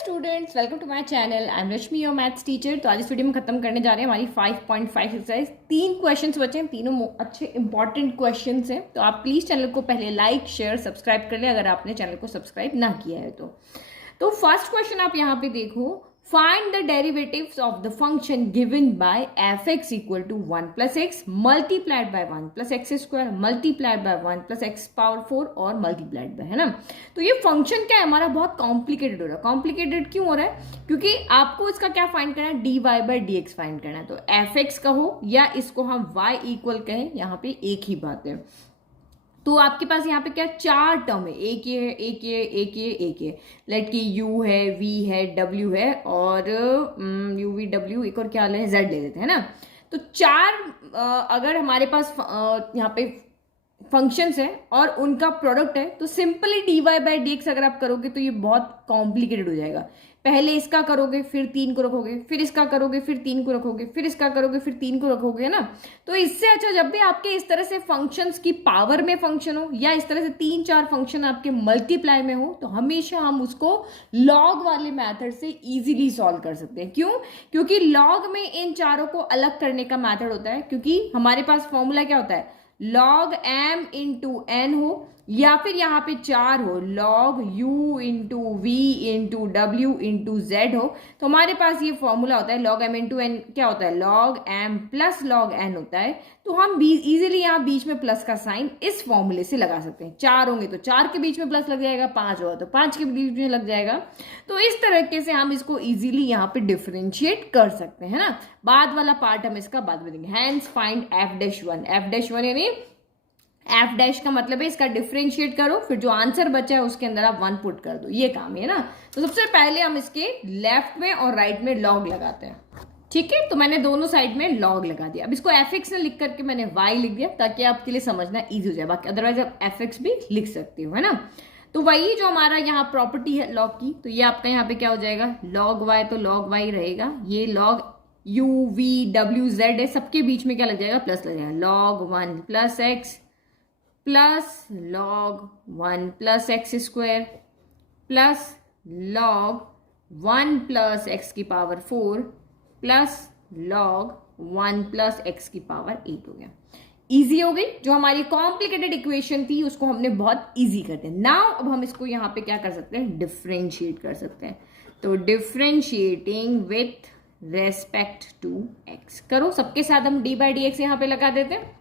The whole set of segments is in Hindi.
Students, welcome to my channel. I am Rashmi, your maths teacher. तो आज इस वीडियो में खत्म करने जा रहे हैं हमारी 5.5 एक्सरसाइज। 3 क्वेश्चंस बचे हैं, तीनों अच्छे इंपॉर्टेंट क्वेश्चंस हैं। तो आप प्लीज़ चैनल को पहले लाइक शेयर सब्सक्राइब कर लें अगर आपने चैनल को सब्सक्राइब ना किया है तो फर्स्ट क्वेश्चन आप यहाँ पे देखो, find the derivatives of the function given by f x equal to 1 plus x multiplied by 1 plus x square multiplied by 1 plus x power 4 और मल्टीप्लाइड बाय, है ना। तो ये फंक्शन क्या है हमारा, बहुत कॉम्प्लिकेटेड हो रहा है। कॉम्प्लिकेटेड क्यों हो रहा है? क्योंकि आपको इसका क्या फाइंड करना है, d y by D x find करना है। तो एफ एक्स कहो या इसको हम वाई इक्वल कहें, यहाँ पे एक ही बात है। तो आपके पास यहाँ पे क्या 4 टर्म है, एक ये है, एक ये, एक ये, एक ये। लेट की यू है, वी है, डब्ल्यू है और यू वी डब्ल्यू, एक और क्या है, जेड ले लेते हैं ना। तो 4 अगर हमारे पास यहाँ पे फंक्शंस है और उनका प्रोडक्ट है, तो simply d y by D x अगर आप करोगे तो ये बहुत कॉम्प्लिकेटेड हो जाएगा। पहले इसका करोगे, फिर 3 को रखोगे, फिर इसका करोगे, फिर 3 को रखोगे, फिर इसका करोगे, फिर 3 को रखोगे, है ना। तो इससे अच्छा जब भी आपके इस तरह से फंक्शंस की पावर में फंक्शन हो या इस तरह से 3-4 फंक्शन आपके मल्टीप्लाई में हो, तो हमेशा हम उसको लॉग वाले मेथड से इजीली सॉल्व कर सकते हैं। क्यों? क्योंकि लॉग में इन चारों को अलग करने का मेथड होता है। क्योंकि हमारे पास फॉर्मूला क्या होता है, log m इंटू एन हो या फिर यहाँ पे 4 हो, log u into v into डब्ल्यू इंटू जेड हो। तो हमारे पास ये फॉर्मूला होता है log m इंटू एन क्या होता है, log m plus log n होता है। तो हम इजीली यहाँ बीच में प्लस का साइन इस फॉर्मूले से लगा सकते हैं। 4 होंगे तो 4 के बीच में प्लस लग जाएगा, 5 होगा तो 5 के बीच में लग जाएगा। तो इस तरीके से हम इसको इजीली यहाँ पे डिफरेंशिएट कर सकते हैं, है ना। बाद वाला पार्ट हम इसका बाद में देंगे। Hence find f dash one. F dash one यानी एफ डैश का मतलब है इसका डिफरेंशिएट करो, फिर जो आंसर बचा है उसके अंदर आप 1 पुट कर दो, ये काम है ना। तो सबसे पहले हम इसके लेफ्ट में और राइट में लॉग लगाते हैं, ठीक है। तो मैंने दोनों साइड में लॉग लगा दिया। अब इसको एफ एक्स ने लिख करके मैंने वाई लिख दिया ताकि आपके लिए समझना इजी हो जाए। बाकी अदरवाइज आप एफ एक्स भी लिख सकते हो, है ना। तो वही जो हमारा यहाँ प्रॉपर्टी है लॉग की, तो ये आपका यहाँ पे क्या हो जाएगा, लॉग वाई, तो लॉग वाई रहेगा। ये log you v W Z है, सबके बीच में क्या लग जाएगा, प्लस लग जाएगा। Log 1 plus x plus log 1 plus x square plus log 1 plus x की power 4 plus log 1 plus x की पावर 8 हो गया। इजी हो गई। जो हमारी कॉम्प्लिकेटेड इक्वेशन थी उसको हमने बहुत इजी कर दिया। नाउ अब हम इसको यहाँ पे क्या कर सकते हैं, डिफरेंशिएट कर सकते हैं। तो differentiating with respect to x करो। सबके साथ हम डी बाई डी एक्स यहाँ पे लगा देते हैं,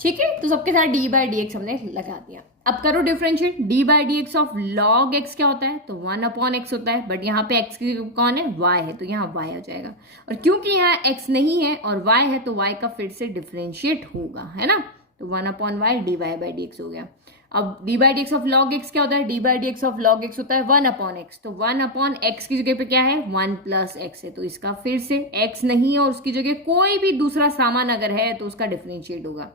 ठीक है। तो सबके साथ डी बाई डी एक्स हमने लगा दिया। अब करो differentiate. D by D x of log x क्या होता है, तो 1 अपॉन एक्स होता है। बट यहाँ पे एक्स की कौन है, वाई है, तो यहाँ वाई आ जाएगा। और क्योंकि यहाँ एक्स नहीं है और वाई है तो वाई का फिर से डिफरेंशिएट होगा, है ना। तो 1 upon y d y by D x हो गया। अब d by D x of log x क्या होता है, d by D x of log x होता है 1 अपॉन एक्स। तो 1 अपॉन एक्स की जगह पे क्या है, 1 प्लस एक्स है, तो इसका फिर से एक्स नहीं है और उसकी जगह कोई भी दूसरा सामान अगर है तो उसका डिफरेंशिएट होगा।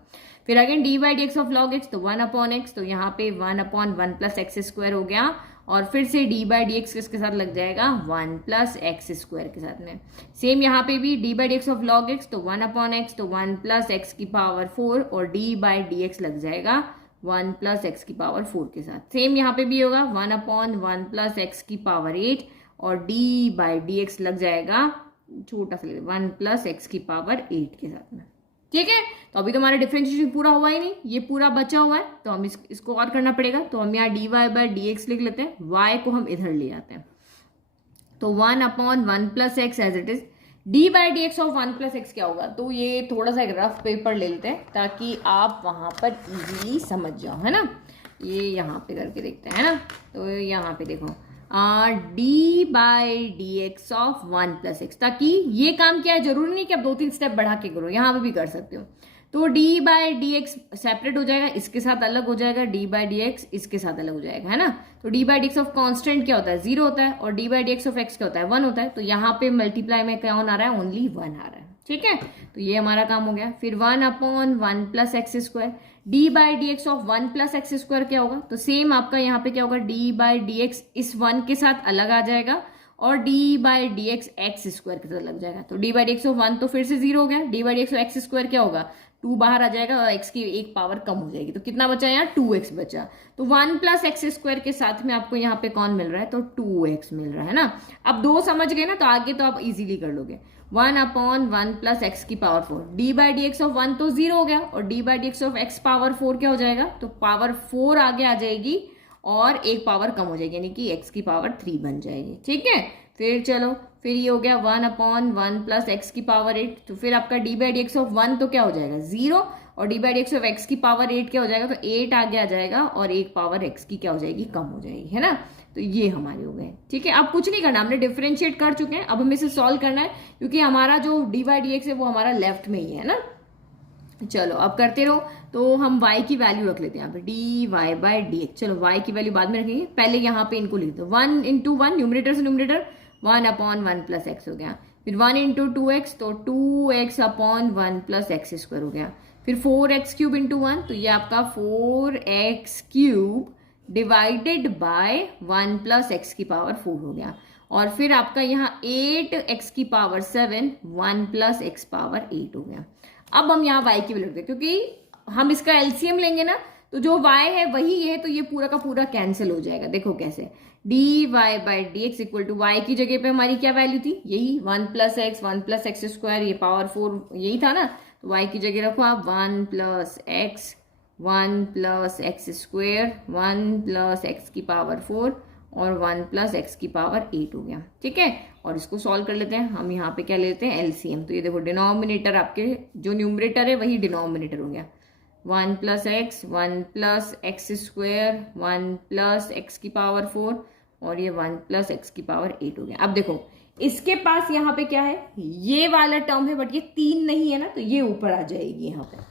फिर again D by D x of log x, तो 1 अपॉन एक्स, तो यहाँ पे 1 अपॉन 1 प्लस एक्स स्क्वायर हो गया। और फिर से डी बाई डी एक्स किसके साथ लग जाएगा, 1 प्लस एक्स स्क्वायर के साथ में। सेम यहाँ पे भी D by D x of log x, तो 1 अपॉन एक्स, तो 1 प्लस एक्स की पावर 4 और डी बाई डी एक्स लग जाएगा 1 प्लस एक्स की पावर 4 के साथ। सेम यहाँ पे भी होगा 1 अपॉन 1 प्लस एक्स की पावर 8 और डी बाई डी एक्स लग जाएगा छोटा सा 1 प्लस एक्स की पावर 8 के साथ में, ठीक है। तो अभी तो हमारा डिफरेंशिएशन पूरा हुआ ही नहीं, ये पूरा बचा हुआ है। तो हम इसको और करना पड़ेगा। तो हम यहाँ d y by D x लिख लेते हैं, वाई को हम इधर ले आते हैं। तो 1 upon 1 plus x as it is. D by D x of 1 plus x क्या होगा, तो ये थोड़ा सा एक रफ पेपर ले लेते हैं ताकि आप वहां पर इजीली समझ जाओ, है ना। ये यहाँ पे करके देखते हैं, है ना। तो यहाँ पे देखो D by D x of 1 plus x, ताकि ये काम क्या है, जरूरी नहीं कि आप 2-3 स्टेप बढ़ा के करो, यहाँ पे भी कर सकते हो। तो D by D x separate हो जाएगा, इसके साथ अलग हो जाएगा, डी बाई डी एक्स इसके साथ अलग हो जाएगा, है ना। तो D by D x of constant क्या होता है, 0 होता है और D by D x of x क्या होता है, 1 होता है। तो यहाँ पे मल्टीप्लाई में कौन आ रहा है, ओनली 1 आ रहा है, ठीक है। तो ये हमारा काम हो गया। फिर 1 upon 1 plus x square, D by D x of 1 plus x square क्या होगा, तो सेम आपका यहाँ पे क्या होगा, डी बाई डी एक्स इस 1 के साथ अलग आ जाएगा और D by D x x square के साथ लग जाएगा। तो D by D x of 1 तो फिर से 0 हो गया, D by D x of x square क्या होगा, 2 बाहर आ जाएगा और x की एक पावर कम हो जाएगी, तो कितना बचा यहाँ 2x बचा। तो 1 प्लस एक्स स्क्वायर के साथ में आपको यहाँ पे कौन मिल रहा है, तो 2x मिल रहा है ना। अब 2 समझ गए ना, तो आगे तो आप इजीली कर लोगे। 1/1 प्लस एक्स की power 4, D by D x of 1 तो 0 हो गया, और D by D x of x power 4 क्या हो जाएगा, तो पावर 4 आगे आ जाएगी और एक पावर कम हो जाएगी, यानी कि x की पावर 3 बन जाएगी। ठीक है, फिर चलो, फिर ये हो गया 1/1 प्लस एक्स की पावर 8, तो फिर आपका D by D x of 1 तो क्या हो जाएगा 0, और D by D x of x की पावर 8 क्या हो जाएगा, तो 8 आगे आ जाएगा और एक पावर x की क्या हो जाएगी, कम हो जाएगी, है ना। तो ये हमारे हो गए। ठीक है, अब कुछ नहीं करना, हमने डिफरेंशिएट कर चुके हैं, अब हमें इसे सॉल्व करना है, क्योंकि हमारा जो डी बाई डी एक्स है वो हमारा लेफ्ट में ही है ना। चलो अब करते रहो, तो हम y की वैल्यू रख लेते हैं यहाँ पे d y by D x. चलो y की वैल्यू बाद में रखेंगे, पहले यहाँ पे इनको लिख दो। 1 इंटू 1 न्यूमरेटर से न्यूमरेटर 1/1 प्लस एक्स हो गया, फिर 1 इंटू 2x तो 2x/1 प्लस एक्स स्क्वायर हो गया, फिर 4x क्यूब इंटू 1 तो ये आपका 4x cube divided by 1 plus x की पावर 4 हो गया, और फिर आपका यहाँ 8x की पावर 7 1 प्लस एक्स पावर 8 हो गया। अब हम यहाँ y की वैल्यू रखते हैं, क्योंकि हम इसका एलसीएम लेंगे ना, तो जो y है वही है, तो ये पूरा का पूरा कैंसिल हो जाएगा। देखो कैसे, d y by D x equal to y की जगह पे हमारी क्या वैल्यू थी, यही 1 प्लस एक्स स्क्वायर, ये पावर 4 यही था ना, तो y की जगह रखो आप 1 plus x square 1 plus x की पावर 4 और 1 प्लस एक्स की पावर 8 हो गया। ठीक है, और इसको सॉल्व कर लेते हैं हम। यहाँ पे क्या लेते हैं, एलसीएम। तो ये देखो डिनोमिनेटर आपके जो न्यूमरेटर है वही डिनोमिनेटर हो गया, 1 plus x square 1 plus x की पावर 4 और ये 1 प्लस एक्स की पावर 8 हो गया। अब देखो इसके पास यहाँ पे क्या है, ये वाला टर्म है, बट ये 3 नहीं है ना, तो ये ऊपर आ जाएगी यहाँ पे।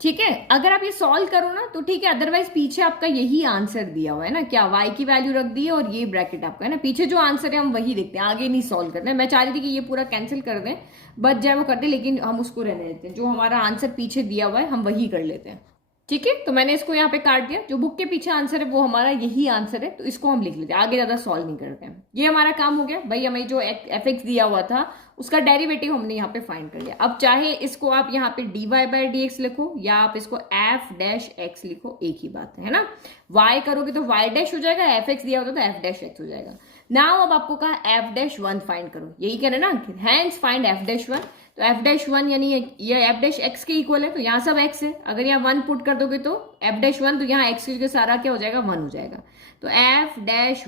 ठीक है, अगर आप ये सॉल्व करो ना तो ठीक है, अदरवाइज पीछे आपका यही आंसर दिया हुआ है ना, क्या y की वैल्यू रख दी है और ये ब्रैकेट आपका है ना, पीछे जो आंसर है हम वही देखते हैं, आगे नहीं सॉल्व करते हैं। मैं चाह रही थी कि ये पूरा कैंसिल कर दें, बच जाए वो करते, लेकिन हम उसको रहने देते हैं, जो हमारा आंसर पीछे दिया हुआ है हम वही कर लेते हैं। ठीक है, तो मैंने इसको यहाँ पे काट दिया, जो बुक के पीछे आंसर है वो हमारा यही आंसर है, तो इसको हम लिख लेते हैं, आगे ज्यादा सॉल्व नहीं करते हैं। ये हमारा काम हो गया भाई, हमें जो एफ एक्स दिया हुआ था उसका डेरिवेटिव हमने यहाँ पे फाइंड कर लिया। अब चाहे इसको आप यहाँ पे d y by D x लिखो या आप इसको एफ डैश एक्स लिखो, एक ही बात है ना। वाई करोगे तो वाई डैश हो जाएगा, एफ एक्स दिया होता तो एफ डैश एक्स हो जाएगा। नाउ अब आपको कहा एफ डैश 1 फाइंड करो, यही कह रहे ना, हैंस फाइंड एफ डैश 1। तो एफ डैश 1 यानी ये एफ डैश एक्स के इक्वल है, तो यहाँ सब एक्स है, अगर यहाँ 1 पुट कर दोगे तो एफ डैश 1, तो यहाँ एक्स के सारा क्या हो जाएगा 1 हो जाएगा। तो एफ डैश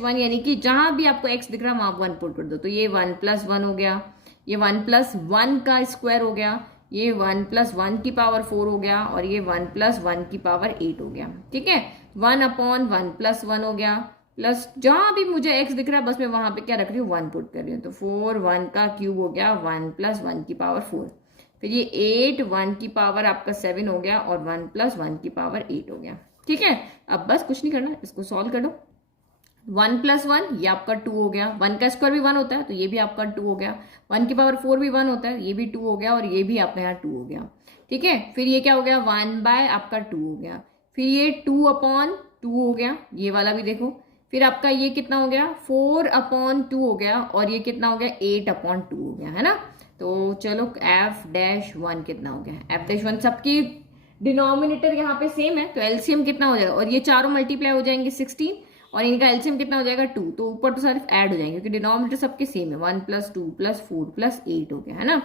1 यानी कि जहां भी आपको एक्स दिख रहा है वहां 1 पुट कर दो, तो ये 1 प्लस 1 हो गया, ये 1 प्लस 1 का स्क्वायर हो गया, ये 1 प्लस 1 की पावर 4 हो गया, और ये 1 प्लस 1 की पावर 8 हो गया। ठीक है, 1/1 प्लस 1 हो गया, प्लस जहां भी मुझे x दिख रहा है बस मैं वहां पे क्या रख रही हूँ 1 पुट कर रही हूँ, तो 4 1 का क्यूब हो गया 1 प्लस 1 की पावर 4, फिर ये 8 1 की पावर आपका 7 हो गया और 1 प्लस 1 की पावर 8 हो गया। ठीक है, अब बस कुछ नहीं करना, इसको सॉल्व कर दो। 1 प्लस 1 ये आपका 2 हो गया, 1 का स्क्वायर भी 1 होता है तो ये भी आपका 2 हो गया, 1 की पावर 4 भी 1 होता है, ये भी 2 हो गया, और ये भी आपका यहाँ 2 हो गया। ठीक है, फिर ये क्या हो गया 1 बाय आपका 2 हो गया, फिर ये 2/2 हो गया, ये वाला भी देखो, फिर आपका ये कितना हो गया 4/2 हो गया, और ये कितना हो गया 8/2 हो गया, है ना। तो चलो एफ डैश 1 कितना हो गया, एफ डैश 1 सबकी डिनोमिनेटर यहाँ पे सेम है, तो एलसीएम कितना हो जाएगा, और ये चारों मल्टीप्लाई हो जाएंगे 16, और इनका एलसीएम कितना हो जाएगा 2, तो ऊपर तो सिर्फ ऐड हो जाएंगे क्योंकि डिनोमिनेटर सबके सेम है, 1 प्लस 2 प्लस 4 प्लस 8 हो गया, है ना।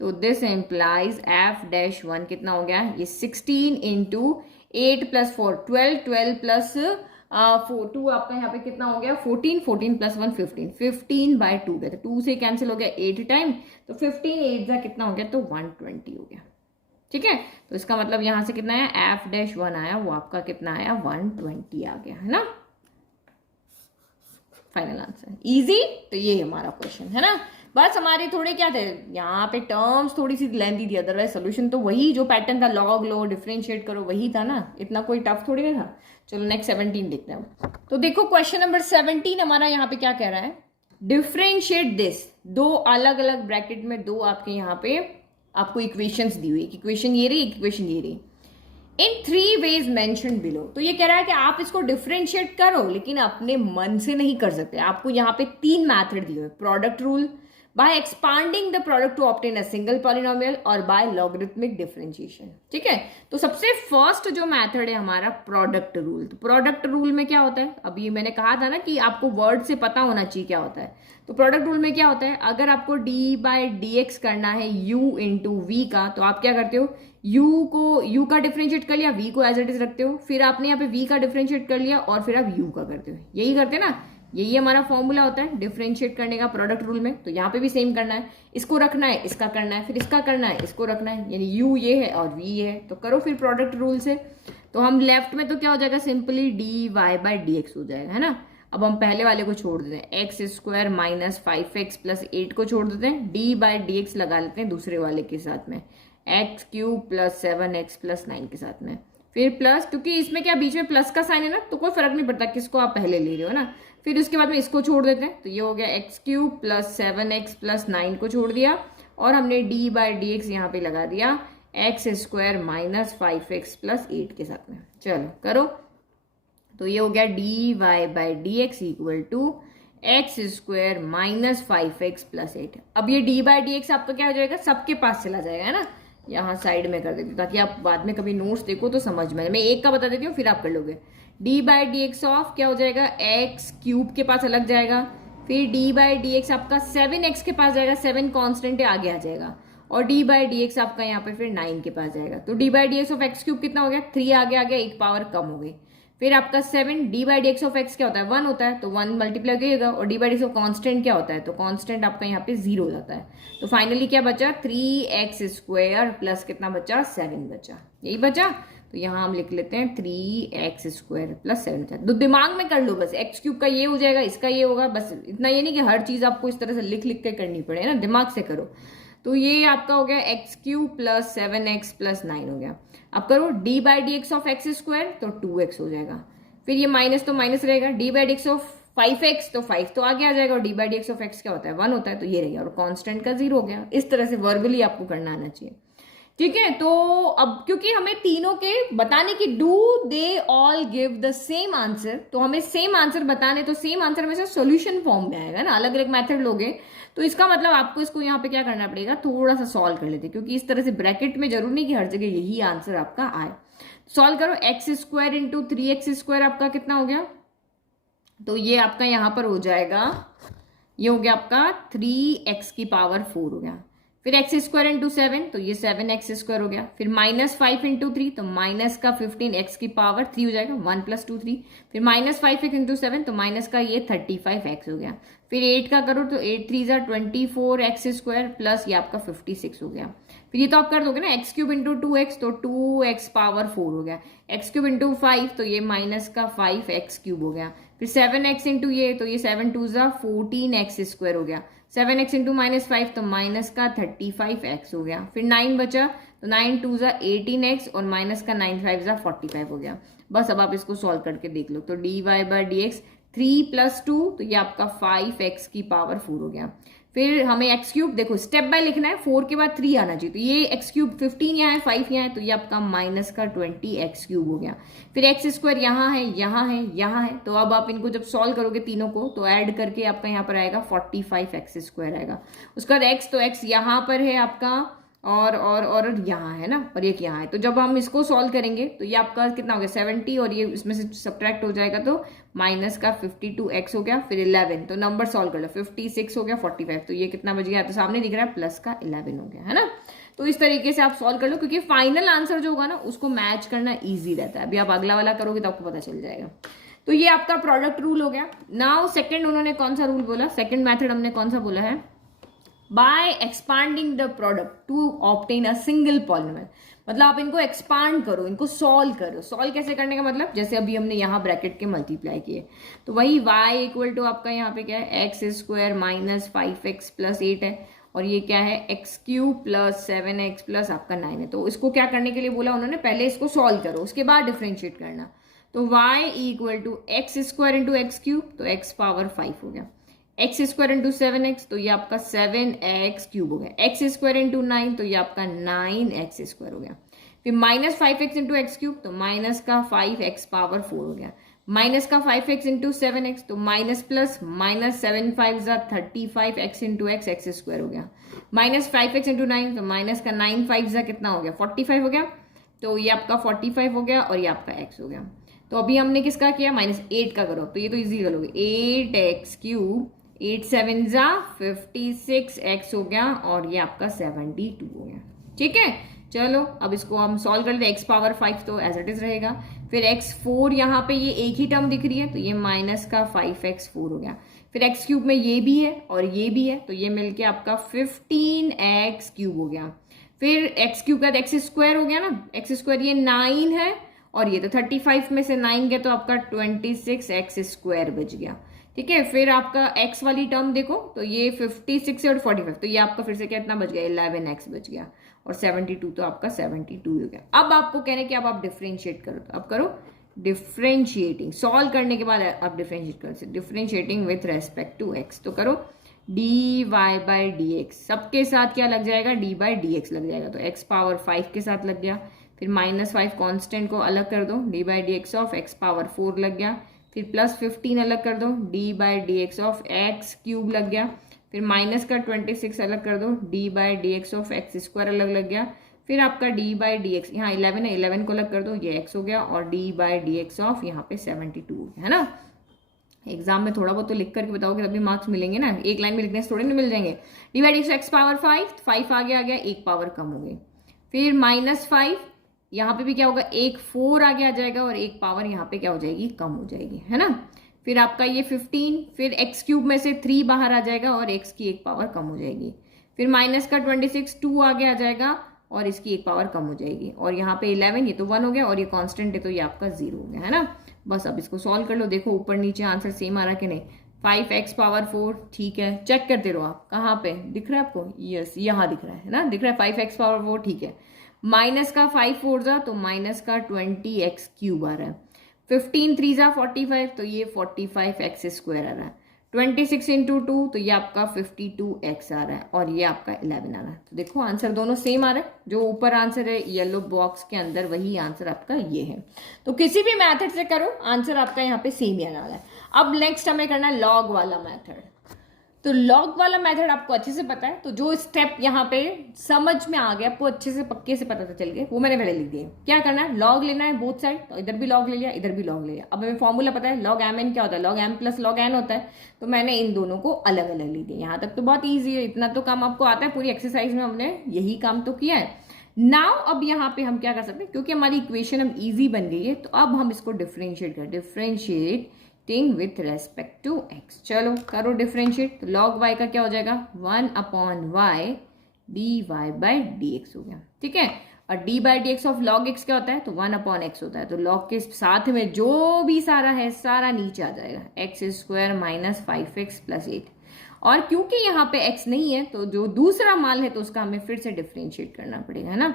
तो दिस इम्प्लाइज एफ डैश 1 कितना हो गया, ये 16 इंटू 8 प्लस 4 12 प्लस 2 आपका यहाँ पे कितना हो गया 14 प्लस 1 15/2 गया, तो 2 से कैंसिल हो गया 8 टाइम, तो 15 8 जा कितना हो गया, तो 120 हो गया। ठीक है, तो इसका मतलब यहाँ से कितना आया, एफ डैश 1 आया, वो आपका कितना आया 120 आ गया, है ना। Final answer easy. तो ये हमारा क्वेश्चन है ना, बस हमारे थोड़े क्या थे यहाँ पे टर्म्स थोड़ी सी लेंथी थी, अदरवाइज सोल्यूशन तो वही जो पैटर्न था, लॉग लो डिफरेंशिएट करो वही था ना, इतना कोई टफ थोड़ी ना था। चलो नेक्स्ट 17 देखते हैं। तो देखो क्वेश्चन नंबर 17 हमारा यहाँ पे क्या कह रहा है, डिफरेंशिएट दिस, दो अलग अलग ब्रैकेट में दो आपके यहाँ पे आपको इक्वेशंस दी हुई, इक्वेशन ये रही इक्वेशन ये रही, इन 3 वेज मेंशन बिलो। तो ये कह रहा है कि आप इसको डिफरेंशिएट करो लेकिन अपने मन से नहीं कर सकते, आपको यहाँ पे 3 मैथड दिए हुए, product rule, by expanding the product to obtain a single polynomial और बाय लॉगरिथमिक डिफरेंशिएशन। ठीक है, तो सबसे फर्स्ट जो मेथड है हमारा प्रोडक्ट रूल। तो प्रोडक्ट रूल में क्या होता है, अभी मैंने कहा था ना कि आपको वर्ड से पता होना चाहिए क्या होता है। तो प्रोडक्ट रूल में क्या होता है, अगर आपको डी बाय डी एक्स करना है u इंटू वी का, तो आप क्या करते हो, u का डिफरेंशिएट कर लिया, v को एज इट इज रखते हो, फिर आपने यहाँ पे v का डिफरेंशिएट कर लिया और फिर आप u का करते हो, यही करते हैं ना, यही हमारा फॉर्मूला होता है डिफरेंशिएट करने का प्रोडक्ट रूल में। तो यहाँ पे भी सेम करना है, इसको रखना है, इसका करना है, फिर इसका करना है, इसको रखना है, यानी u ये है और v ये है। तो करो फिर प्रोडक्ट रूल से। तो हम लेफ्ट में तो क्या हो जाएगा, simply d y by D x हो जाएगा, है ना। अब हम पहले वाले को छोड़ देते हैं, x square minus 5x plus 8 को छोड़ देते हैं, डी बाई डी एक्स लगा लेते हैं दूसरे वाले के साथ में, x cube plus 7x plus 9 के साथ में, फिर प्लस, क्योंकि इसमें क्या बीच में प्लस का साइन है ना, तो कोई फर्क नहीं पड़ता किसको आप पहले ले रहे हो ना। फिर उसके बाद में इसको छोड़ देते हैं, तो ये हो गया x cube plus 7x plus 9 को छोड़ दिया और हमने डी बाई डी एक्स यहाँ पे लगा दिया x square minus 5x plus 8 के साथ में। चलो करो, तो ये हो गया d y by D x equal to x square minus 5x plus 8। अब ये डी बाई डी एक्स आपका क्या हो जाएगा, सबके पास चला जाएगा, है ना। यहाँ साइड में कर देती हूँ ताकि आप बाद में कभी नोट्स देखो तो समझ में, मैं एक का बता देती हूँ फिर आप कर लोगे। D by D x of क्या हो जाएगा, एक्स क्यूब के पास अलग जाएगा, फिर डी बाई डी एक्स आपका 7x के पास जाएगा, 7 कॉन्स्टेंट है आगे आ जाएगा, और डी बाई डी एक्स आपका यहाँ पे फिर 9 के पास जाएगा। तो D by D x of x cube कितना हो गया, 3 आगे आ गया, एक पावर कम हो गई। फिर आपका 7 D by D x of x क्या होता है, 1 होता है, तो 1 मल्टीप्लाई करिएगा, और D by D x of constant क्या होता है, तो कॉन्स्टेंट आपका यहाँ पे 0 हो जाता है। तो फाइनली क्या बचा, 3x स्क्वायर प्लस कितना बचा, 7 बचा, यही बचा। तो यहाँ हम लिख लेते हैं 3x स्क्वायर प्लस 7 बचा। तो दिमाग में कर लो बस, एक्स क्यूब का ये हो जाएगा, इसका ये होगा, बस इतना, ये नहीं कि हर चीज आपको इस तरह से लिख लिख के करनी पड़े, है ना, दिमाग से करो। तो ये आपका हो गया x cube plus 7x plus 9 हो गया। अब करो D by D x of x square, तो 2x हो जाएगा, फिर ये माइनस तो माइनस रहेगा, D by D x of 5x, तो 5 तो आगे आ जाएगा, और D by D x of x क्या होता है, 1 होता है, तो ये रह गया, और कांस्टेंट का 0 हो गया। इस तरह से वर्बली आपको करना आना चाहिए, ठीक है। तो अब क्योंकि हमें तीनों के बताने की, do they all give the same answer, तो हमें सेम आंसर बताने, तो सेम आंसर में से सॉल्यूशन फॉर्म में आएगा ना, अलग अलग मेथड लोगे, तो इसका मतलब आपको इसको यहाँ पे क्या करना पड़ेगा, थोड़ा सा सॉल्व कर लेते, क्योंकि इस तरह से ब्रैकेट में जरूर नहीं कि हर जगह यही आंसर आपका आए। सॉल्व करो, x square into 3x square आपका कितना हो गया, तो ये आपका यहाँ पर हो जाएगा, ये हो गया आपका 3x की पावर 4 हो गया, फिर एक्स स्क्वायर इंटू 7, तो ये 7x स्क्वायर हो गया, फिर माइनस 5 इंटू 3, तो माइनस का 15x की पावर 3 हो जाएगा, 1 प्लस 2 3, फिर माइनस 5x इंटू 7, तो माइनस का ये 35x हो गया, फिर 8 का करो तो 8 3 जा 24x स्क्वायर प्लस ये आपका 56 हो गया। फिर ये तो आप कर दोगे ना, एक्स क्यूब इंटू 2x, तो 2x पावर 4 हो गया, एक्स क्यूब इंटू 5, तो ये माइनस का 5x क्यूब हो गया, फिर 7x इंटू ये, तो ये 7 2 जा 14x स्क्वायर हो गया, 7x इंटू माइनस 5, तो माइनस का 35x हो गया, फिर 9 बचा, तो 9 2 जा 18x और माइनस का 9 5 जा 45 हो गया। बस अब आप इसको सॉल्व करके देख लो, तो d y by D x 3 plus 2, तो ये आपका 5x की पावर 4 हो गया। फिर हमें एक्स क्यूब, देखो स्टेप बाय लिखना है, 4 के बाद 3 आना चाहिए, तो ये एक्स क्यूब 15 यहाँ है, 5 यहाँ है, तो ये आपका माइनस का 20x क्यूब हो गया। फिर एक्स स्क्वायर यहाँ है, यहाँ है, यहाँ है, तो अब आप इनको जब सॉल्व करोगे तीनों को, तो ऐड करके आपका यहाँ पर आएगा 45x स्क्वायर आएगा। उसके बाद एक्स, तो एक्स यहाँ पर है आपका, और यहाँ है ना, और एक यहाँ है, तो जब हम इसको सॉल्व करेंगे तो ये आपका कितना हो गया 70, और ये इसमें से सब्ट्रैक्ट हो जाएगा, तो माइनस का 52x हो गया, फिर 11, तो नंबर सॉल्व कर लो, 56 हो गया, 45, तो ये कितना बच गया, तो सामने दिख रहा है प्लस का 11 हो गया, है ना। तो इस तरीके से आप सॉल्व कर लो, क्योंकि फाइनल आंसर जो होगा ना उसको मैच करना ईजी रहता है। अभी आप अगला वाला करोगे तो आपको पता चल जाएगा। तो ये आपका प्रोडक्ट रूल हो गया। नाउ सेकेंड उन्होंने कौन सा रूल बोला, सेकेंड मैथड हमने कौन सा बोला है, by expanding the product to obtain a single polynomial, मतलब आप इनको एक्सपांड करो, इनको सॉल्व करो। सॉल्व कैसे करने का मतलब, जैसे अभी हमने यहाँ ब्रैकेट के मल्टीप्लाई किए, तो वही y इक्वल टू आपका यहाँ पे क्या है, x square minus 5x plus 8 है, और ये क्या है x cube plus 7x plus आपका 9 है। तो इसको क्या करने के लिए बोला उन्होंने, पहले इसको सॉल्व करो, उसके बाद डिफ्रेंशिएट करना। तो y equal to x square into x cube, तो x पावर 5 हो गया, एक्स स्क्वायर इंटू 7x, तो ये आपका 7x क्यूब हो गया, एक्स स्क्वायर इंटू 9, तो ये आपका 9x स्क्वायर हो गया, फिर minus 5x into x cube, तो माइनस का 5x पावर 4 हो गया, माइनस का 5x इंटू 7x, तो माइनस प्लस माइनस 7 5 ज़ा 35 x into x, x square हो गया। माइनस 5x इंटू 9, तो माइनस का 9 5 ज़ा कितना हो गया 45 हो गया। तो ये आपका 45 हो गया और ये आपका x हो गया। तो अभी हमने किसका किया, -8 का करो, तो ये तो इजी करोगे, 8x क्यूब 8 7 ज़ा 56 x हो गया और ये आपका 72 हो गया। ठीक है, चलो अब इसको हम सॉल्व कर लेते हैं। x पावर 5 तो एज इट इज रहेगा, फिर x4 यहाँ पे ये एक ही टर्म दिख रही है, तो ये माइनस का 5x4 हो गया। फिर x क्यूब में ये भी है और ये भी है, तो ये मिलके आपका 15x क्यूब हो गया। फिर x क्यूब का एक्स स्क्वायर हो गया ना, एक्स स्क्वायर ये 9 है और ये तो 35 में से 9 गया तो आपका 26x स्क्वायर बच गया। ठीक है, फिर आपका x वाली टर्म देखो, तो ये 56 और 45, तो ये आपका फिर से कितना बच गया 11x बच गया और 72 तो आपका 72 हो गया। अब आपको कहने कि अब आप डिफ्रेंशिएट करो, तो अब करो डिफ्रेंशिएटिंग, सॉल्व करने के बाद आप डिफ्रेंशिएट करो, differentiating with respect to x, तो करो dy बाई डी एक्स, सबके साथ क्या लग जाएगा d बाई डी एक्स लग जाएगा, तो x पावर 5 के साथ लग गया। फिर -5 कांस्टेंट को अलग कर दो, d by D x of x power 4 लग गया। फिर प्लस 15 अलग कर दो, d by D x of x cube लग गया। फिर माइनस का 26 अलग कर दो, d by D x of x square अलग लग गया। फिर आपका d बाई डी एक्स, यहाँ 11 है, 11 को अलग कर दो, ये x हो गया और d by D x of यहाँ पे 72 हो गया, है ना। एग्जाम में थोड़ा बहुत तो लिख करके बताओगे तभी मार्क्स मिलेंगे ना, एक लाइन में लिखने से थोड़े नहीं मिल जाएंगे। D by D x x power 5 आगे आ गया, एक पावर कम हो गई। फिर -5 यहाँ पे भी क्या होगा, एक 4 आगे आ जाएगा और एक पावर यहाँ पे क्या हो जाएगी, कम हो जाएगी, है ना। फिर आपका ये 15, फिर एक्स क्यूब में से 3 बाहर आ जाएगा और एक्स की एक पावर कम हो जाएगी। फिर माइनस का 26 2 आगे आ जाएगा और इसकी एक पावर कम हो जाएगी और यहाँ पे 11, ये तो 1 हो गया और ये कांस्टेंट है तो ये आपका 0 हो गया, है ना। बस अब इसको सॉल्व कर लो, देखो ऊपर नीचे आंसर सेम आ रहा कि नहीं। 5x पावर 4, ठीक है, चेक करते रहो आप, कहाँ पे दिख रहा है आपको, यस यहाँ दिख रहा है ना, दिख रहा है 5x पावर 4, ठीक है। माइनस का 5 4 ज़ा, तो माइनस का 20x क्यूब आ रहा है। 15 3 ज़ा 45, तो ये 45x स्क्वायर आ रहा है। 26 इंटू 2, तो ये आपका 52x आ रहा है और ये आपका 11 आ रहा है। तो देखो आंसर दोनों सेम आ रहा है, जो ऊपर आंसर है येलो बॉक्स के अंदर वही आंसर आपका ये है। तो किसी भी मेथड से करो आंसर आपका यहाँ पे सेम ही आने वाला है। अब नेक्स्ट हमें करना है लॉग वाला मेथड। तो लॉग वाला मेथड आपको अच्छे से पता है, तो जो स्टेप यहाँ पे समझ में आ गया, आपको अच्छे से पक्के से पता चल गया, वो मैंने पहले लिख दिया। क्या करना है, लॉग लेना है बोथ साइड, तो इधर भी लॉग ले लिया, इधर भी लॉग ले लिया। अब हमें फॉर्मूला पता है, लॉग एम एन क्या होता है, log m plus log n होता है, तो मैंने इन दोनों को अलग अलग लिख दिया। यहाँ तक तो बहुत ईजी है, इतना तो काम आपको आता है, पूरी एक्सरसाइज में हमने यही काम तो किया है। नाउ अब यहाँ पे हम क्या कर सकते हैं, क्योंकि हमारी इक्वेशन अब ईजी बन गई है, तो अब हम इसको डिफ्रेंशिएट करें, differentiating with respect to x. चलो करो डिफ्रेंशिएट, तो लॉग वाई का क्या हो जाएगा, 1/y dy by D x हो गया, ठीक है। और d by D x of log x क्या होता है, तो 1/x होता है, तो लॉग के साथ में जो भी सारा है सारा नीचे आ जाएगा, x square minus 5x plus 8। और क्योंकि यहाँ पे x नहीं है, तो जो दूसरा मान है तो उसका हमें फिर से डिफ्रेंशिएट करना पड़ेगा, है ना,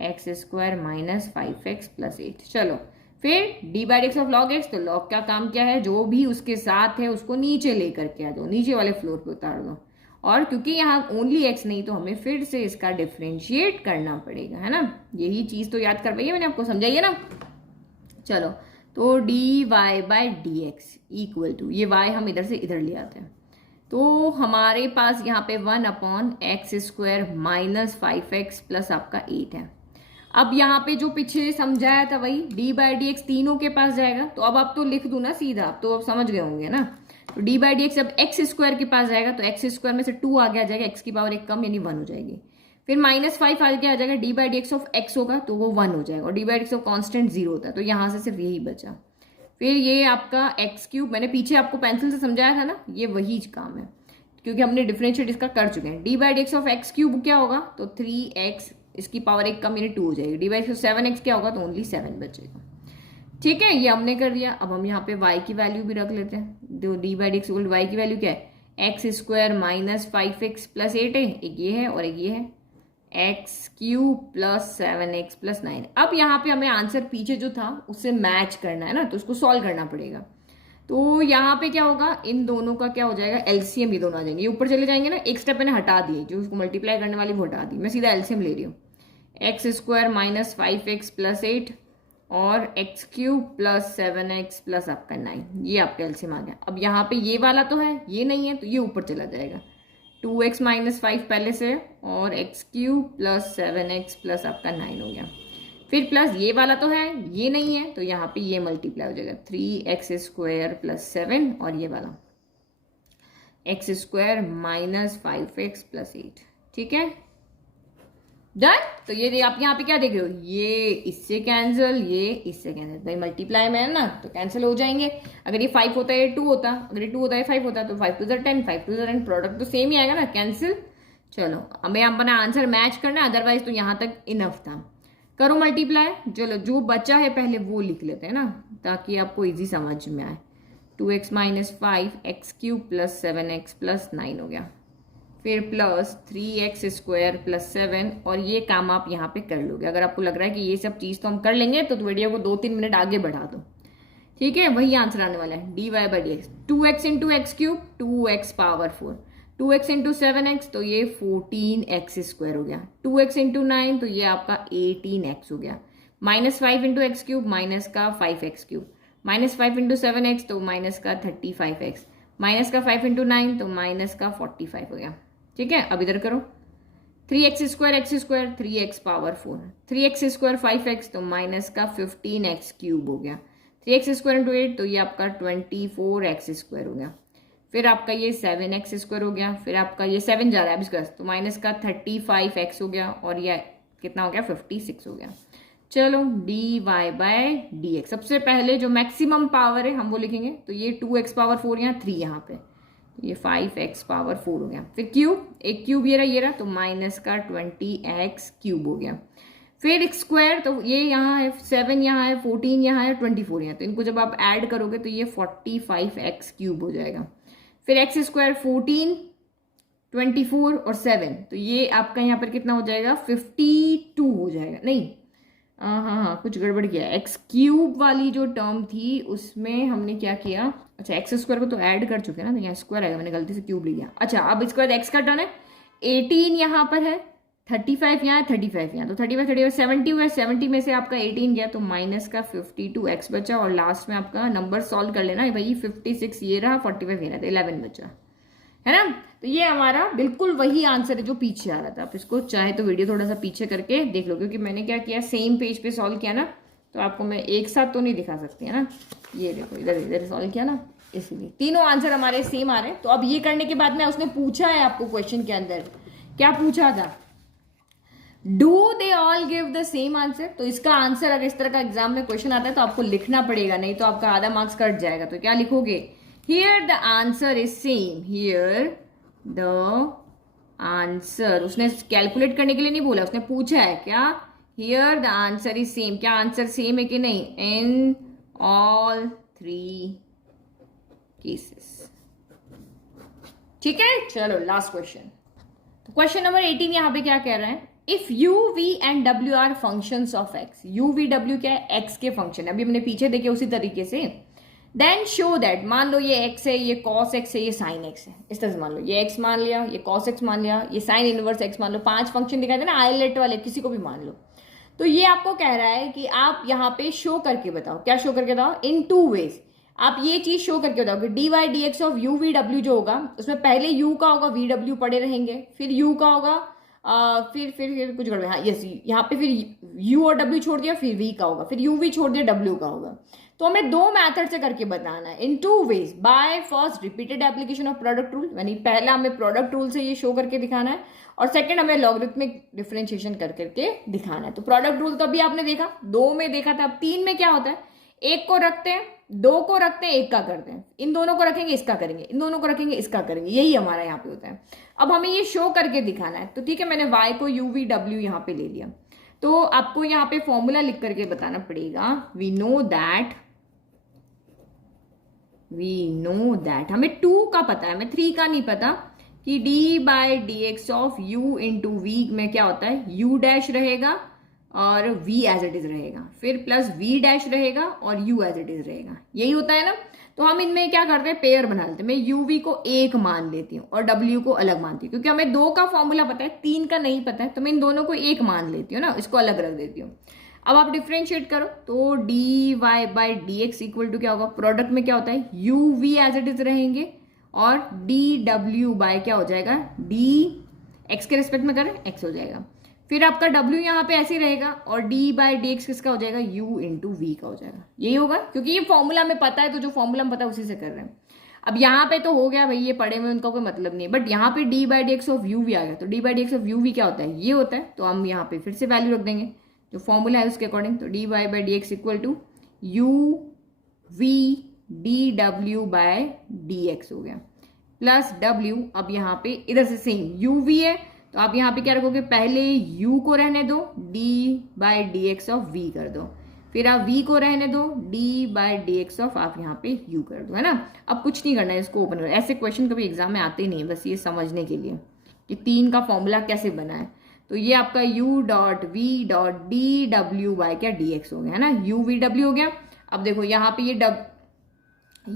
x square minus 5x plus 8। चलो फिर D by D x of log x, तो लॉग का काम क्या है, जो भी उसके साथ है उसको नीचे लेकर के आ दो, नीचे वाले फ्लोर पे उतार दो। और क्योंकि यहाँ ओनली एक्स नहीं, तो हमें फिर से इसका डिफ्रेंशिएट करना पड़ेगा, है ना। यही चीज तो याद कर पाइए, मैंने आपको समझाइए ना। चलो तो d y by D x equal to, ये y हम इधर से इधर ले आते हैं, तो हमारे पास यहाँ पे 1/x square minus 5x plus आपका 8 है। अब यहाँ पे जो पीछे समझाया था वही d बाई डी एक्स तीनों के पास जाएगा, तो अब आप तो लिख दूं ना सीधा, आप तो अब समझ गए होंगे ना। तो d बाई डी एक्स अब x स्क्वायर के पास जाएगा, तो x स्क्वायर में से 2 आगे आ जाएगा, x की पावर 1 कम यानी 1 हो जाएगी। फिर -5 आगे आ जाएगा, d by D x of x होगा तो वो 1 हो जाएगा, और d by D x of constant 0 होता है, तो यहाँ से सिर्फ यही बचा। फिर ये आपका एक्स क्यूब, मैंने पीछे आपको पेंसिल से समझाया था ना, ये वही काम है, क्योंकि हमने डिफरेंशिएट इसका कर चुके हैं। D by D x of x cube क्या होगा, तो 3x, इसकी पावर 1 कम यानी 2 हो जाएगी। D by D x of 7x क्या होगा, तो ओनली 7 बचेगा, ठीक है। ये हमने कर दिया। अब हम यहाँ पे y की वैल्यू भी रख लेते हैं, तो D by D x equal y की वैल्यू क्या है, x square minus 5x plus 8 है, एक ये है और एक ये है, x cube plus 7x plus 9। अब यहाँ पे हमें आंसर पीछे जो था उससे मैच करना है ना, तो उसको सॉल्व करना पड़ेगा। तो यहाँ पे क्या होगा, इन दोनों का क्या हो जाएगा, एलसीएम, ये दोनों आ जाएंगे, ये ऊपर चले जाएंगे ना। एक स्टेप मैंने हटा दिए, जो उसको मल्टीप्लाई करने वाली वो हटा दी, मैं सीधा एलसीएम ले रही हूँ। X square minus 5x plus 8 और x cube plus 7x plus आपका 9, ये आपका एलसीएम आ गया। अब यहाँ पे ये वाला तो है, ये नहीं है, तो ये ऊपर चला जाएगा। 2x माइनस 5 पहले से, और x cube plus 7x plus आपका 9 हो गया। फिर प्लस ये वाला तो है, ये नहीं है, तो यहाँ पे ये मल्टीप्लाई हो जाएगा 3x स्क्वायर प्लस 7, और ये वाला x square minus 5x plus 8। ठीक है, डन। तो ये आप यहाँ पे क्या देख रहे हो, ये इससे कैंसिल, ये इससे कैंसिल, भाई मल्टीप्लाई में है ना, तो कैंसिल हो जाएंगे। अगर ये 5 होता है ये 2 होता, अगर ये 2 होता है 5 होता, तो 5 2 10, 5 2 10, प्रोडक्ट तो सेम ही आएगा ना, कैंसिल। चलो हमें अपना आंसर मैच करना, अदरवाइज तो यहाँ तक इनफ था। करो मल्टीप्लाई, चलो जो बचा है पहले वो लिख लेते हैं ना, ताकि आपको इजी समझ में आए। 2x minus 5 x cube plus 7x plus 9 हो गया। फिर प्लस 3x स्क्वायर प्लस 7, और ये काम आप यहाँ पे कर लोगे। अगर आपको लग रहा है कि ये सब चीज़ तो हम कर लेंगे, तो वीडियो को 2-3 मिनट आगे बढ़ा दो। ठीक है, वही आंसर आने वाला है, dy by D x. 2x into x cube 2x power 4, 2x into 7x तो ये 14x स्क्वायर हो गया, 2x इंटू 9 तो ये आपका 18x हो गया, minus 5 into x cube minus का 5x cube, minus 5 into 7x तो माइनस का 35x, माइनस का 5 इंटू 9 तो माइनस का 45 हो गया। ठीक है, अब इधर करो, 3x square 3x power 4, 3x square 5x तो माइनस का 15x क्यूब हो गया, 3x स्क्वायर इंटू 8 तो ये आपका 24x स्क्वायर हो गया। फिर आपका ये 7x स्क्वायर हो गया, फिर आपका ये 7 जा रहा है अब इसका, तो माइनस का 35x हो गया, और ये कितना हो गया 56 हो गया। चलो dy बाय dx, सबसे पहले जो मैक्सिमम पावर है हम वो लिखेंगे, तो ये 2x पावर 4 यहाँ 3 यहाँ पे, ये 5x पावर 4 हो गया। फिर क्यूब, एक क्यूब ये रहा, तो माइनस का 20x क्यूब हो गया। फिर स्क्वायर, तो ये यहाँ है 7 यहाँ है 14 यहाँ है 24 यहाँ, तो इनको जब आप ऐड करोगे तो ये 45x क्यूब हो जाएगा। फिर एक्स स्क्वायर 14 24 और 7, तो ये आपका यहाँ पर कितना हो जाएगा 52 हो जाएगा। नहीं हाँ कुछ गड़बड़ किया, एक्स क्यूब वाली जो टर्म थी उसमें हमने क्या किया, अच्छा एक्स स्क्वायर को तो ऐड कर चुके हैं ना, तो यहाँ स्क्वायर आएगा, मैंने गलती से क्यूब लिया। अच्छा अब इसके बाद एक्स का टर्न है, 18 यहाँ पर है, 35 यहाँ है, 35 यहाँ, तो 35 70 हुआ, 70 में से आपका 18 गया, तो माइनस का 52x बचा, और लास्ट में आपका नंबर सॉल्व कर लेना भाई, 56 ये रहा, 45 ये रहा, तो 11 बचा है ना। तो ये हमारा बिल्कुल वही आंसर है जो पीछे आ रहा था। आप इसको चाहे तो वीडियो थोड़ा सा पीछे करके देख लो, क्योंकि मैंने क्या किया सेम पेज पे सॉल्व किया ना, तो आपको मैं एक साथ तो नहीं दिखा सकती है ना। ये देखो इधर इधर सॉल्व किया ना, इसलिए तीनों आंसर हमारे सेम आ रहे हैं। तो अब ये करने के बाद में उसने पूछा है आपको क्वेश्चन के अंदर, क्या पूछा था, do they all give the same answer. तो इसका आंसर अगर इस तरह का एग्जाम में क्वेश्चन आता है तो आपको लिखना पड़ेगा, नहीं तो आपका आधा मार्क्स कट जाएगा। तो क्या लिखोगे, here the answer is same, here the answer, उसने कैलकुलेट करने के लिए नहीं बोला, उसने पूछा है क्या, here the answer is same, क्या आंसर सेम है कि नहीं, इन ऑल 3 केसेस। ठीक है, चलो लास्ट क्वेश्चन। तो क्वेश्चन नंबर 18 यहां पे क्या कह रहा है, if u v and w are functions of x, u v w क्या है, x के फंक्शन है, अभी हमने पीछे देखे उसी तरीके से। देन शो दैट, मान लो ये x है, ये cos x है, ये sin x है, इस तरह से मान लो, ये x मान लिया, ये cos x मान लिया, ये sin इनवर्स x मान लो, 5 फंक्शन दिखाई दे ना आइलेट वाले, किसी को भी मान लो। तो ये आपको कह रहा है कि आप यहाँ पे शो करके बताओ, क्या शो करके बताओ, इन 2 वेज आप ये चीज शो करके बताओ कि d y d x of you v डब्ल्यू जो होगा, उसमें पहले u का होगा, वी डब्ल्यू पड़े रहेंगे, फिर u का होगा, फिर कुछ गड़बड़, हाँ यस, यहाँ पे फिर u और w छोड़ दिया, फिर v का होगा, फिर u v छोड़ दिया, w का होगा। तो हमें 2 मेथड से करके बताना है, in 2 ways, by first repeated application of product rule, यानी पहला हमें प्रोडक्ट रूल से ये शो करके दिखाना है, और सेकंड हमें लॉगरिथमिक डिफरेंशिएशन कर करके दिखाना है। तो प्रोडक्ट रूल तो अभी आपने देखा, 2 में देखा था, अब 3 में क्या होता है, 1 को रखते हैं, 2 को रखते हैं, 1 का करते हैं, इन दोनों को रखेंगे इसका करेंगे, इन दोनों को रखेंगे इसका करेंगे, यही हमारा यहाँ पे होता है। अब हमें ये शो करके दिखाना है, तो ठीक है, मैंने y को u v w यहाँ पे ले लिया, तो आपको यहाँ पे फॉर्मूला लिख करके बताना पड़ेगा, वी नो दैट हमें 2 का पता है, हमें 3 का नहीं पता, कि d by D x of u into v में क्या होता है, u डैश रहेगा और v एज इट इज रहेगा, फिर प्लस v डैश रहेगा और u एज इट इज रहेगा, यही होता है ना। तो हम इनमें क्या करते हैं, पेयर बना लेते हैं, मैं uv को 1 मान लेती हूँ और w को अलग मानती हूँ, क्योंकि हमें 2 का फॉर्मूला पता है, 3 का नहीं पता है, तो मैं इन दोनों को 1 मान लेती हूँ ना, इसको अलग रख देती हूँ। अब आप डिफ्रेंशिएट करो तो d y by D x equal to क्या होगा, प्रोडक्ट में क्या होता है u v as it is रहेंगे और डी डब्ल्यू बाय क्या हो जाएगा, डी एक्स के रिस्पेक्ट में करें एक्स हो जाएगा। फिर आपका W यहाँ पे ऐसे ही रहेगा और D बाई डी एक्स किसका हो जाएगा, U इंटू वी का हो जाएगा। यही होगा क्योंकि ये फॉर्मूला हमें पता है, तो जो फॉर्मूला हम पता है उसी से कर रहे हैं। अब यहाँ पे तो हो गया भाई, ये पढ़े में उनका कोई मतलब नहीं है, बट यहाँ पे D by D x of you V आ गया, तो D by D x of you V क्या होता है, ये होता है। तो हम यहाँ पे फिर से वैल्यू रख देंगे जो फॉर्मूला है उसके अकॉर्डिंग। तो d y by D x equal to u v d डब्ल्यू बाय डी एक्स हो गया प्लस W। अब यहाँ पे इधर से सेम यू वी है तो आप यहाँ पे क्या रखोगे, पहले u को रहने दो, d by D x of v कर दो, फिर आप v को रहने दो, d by D x of आप यहाँ पे u कर दो, है ना। अब कुछ नहीं करना है, इसको ओपन करो। ऐसे क्वेश्चन कभी एग्जाम में आते ही नहीं है, बस ये समझने के लिए कि 3 का फॉर्मूला कैसे बना है। तो ये आपका u dot V dot D W by क्या डी एक्स हो गया, है ना, u वी w हो गया। अब देखो यहाँ पे ये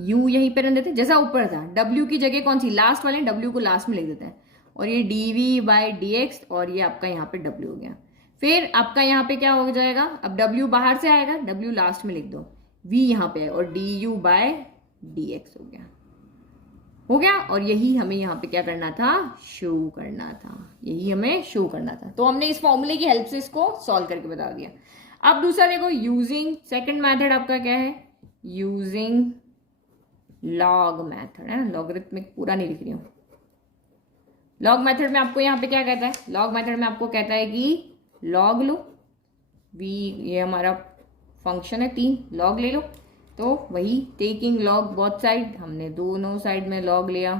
u यहीं पे रख देते जैसा ऊपर था, w की जगह कौन सी लास्ट वाले, w को लास्ट में लिख देते हैं, और ये d v by D x और ये आपका यहाँ पे W हो गया। फिर आपका यहाँ पे क्या हो जाएगा, अब W बाहर से आएगा, W लास्ट में लिख दो, V यहाँ पे है और d u by d x हो गया। और यही हमें यहाँ पे क्या करना था, शो करना था, यही हमें शो करना था। तो हमने इस फॉर्मूले की हेल्प से इसको सॉल्व करके बता दिया। अब दूसरा देखो, यूजिंग सेकेंड मैथड आपका क्या है, यूजिंग लॉग मैथड, है ना, लॉगरिथमिक पूरा नहीं लिख रही हूँ। लॉग मेथड में आपको यहाँ पे क्या कहता है, लॉग मेथड में आपको कहता है कि लॉग लो v, ये हमारा फंक्शन है 3, लॉग ले लो। तो वही टेकिंग लॉग बोथ साइड, हमने दोनों साइड में लॉग लिया,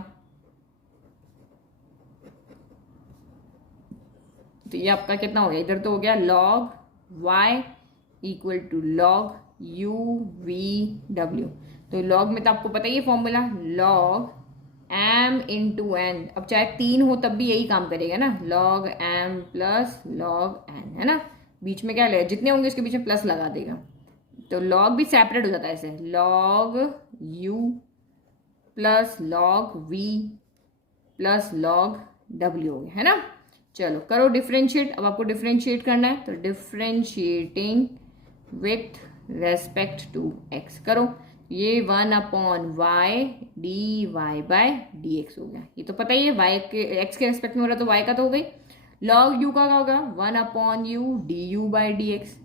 तो ये आपका कितना हो गया, इधर तो हो गया log y equal to log u v w। तो लॉग में तो आपको पता ही है formula, log m into n. अब चाहे 3 हो तब भी यही काम करेगा ना, log m plus log n, है ना, बीच में क्या लगेगा, जितने होंगे उसके बीच में प्लस लगा देगा। तो लॉग भी सेपरेट हो जाता है ऐसे, log u plus log v plus log w हो गया, है ना। चलो करो डिफ्रेंशिएट। अब आपको डिफ्रेंशिएट करना है, तो differentiating with respect to x करो। ये 1 upon y d y by d x हो गया, ये तो पता ही है, y के x के रेस्पेक्ट में हो रहा है तो y का तो हो गई। लॉग u का क्या होगा, 1 upon U D you by D x,